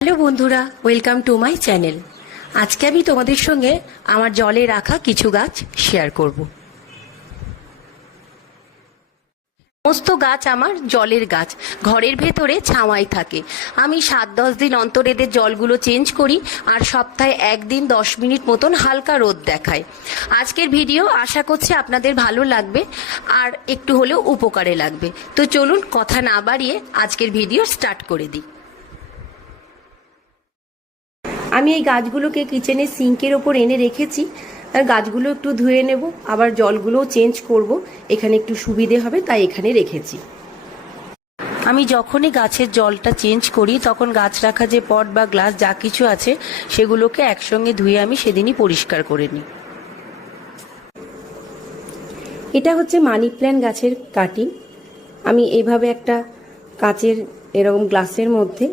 Hello বন্ধুরা, welcome to my channel. আজকে আমি তোমাদের সঙ্গে আমার জলে রাখা কিছু গাছ শেয়ার করব। সমস্ত গাছ আমার জলের গাছ, ঘরের ভেতরে ছাওয়াই থাকে। আমি 7-10 দিন অন্তর এদের জলগুলো চেঞ্জ করি, আর সপ্তাহে 1 দিন 10 মিনিট মতন হালকা রোদ দেখায়। আজকের ভিডিও আশা করছি আপনাদের ভালো লাগবে আর একটু হলেও উপকারে লাগবে। তো চলুন কথা না বাড়িয়ে আজকের ভিডিও স্টার্ট করে দিই। আমি এই গাছগুলোকে কিচেনের সিঙ্কের ওপর এনে রেখেছি, আর গাছগুলো একটু ধুয়ে নেব, আবার জলগুলোও চেঞ্জ করব, এখানে একটু সুবিধে হবে তাই এখানে রেখেছি। আমি যখনই গাছের জলটা চেঞ্জ করি তখন গাছ রাখা যে পট বা গ্লাস যা কিছু আছে সেগুলোকে একসঙ্গে ধুয়ে আমি সেদিনই পরিষ্কার করে নিই। এটা হচ্ছে মানি প্ল্যান্ট গাছের কাটিং। আমি এইভাবে একটা কাচের এরকম গ্লাসের মধ্যে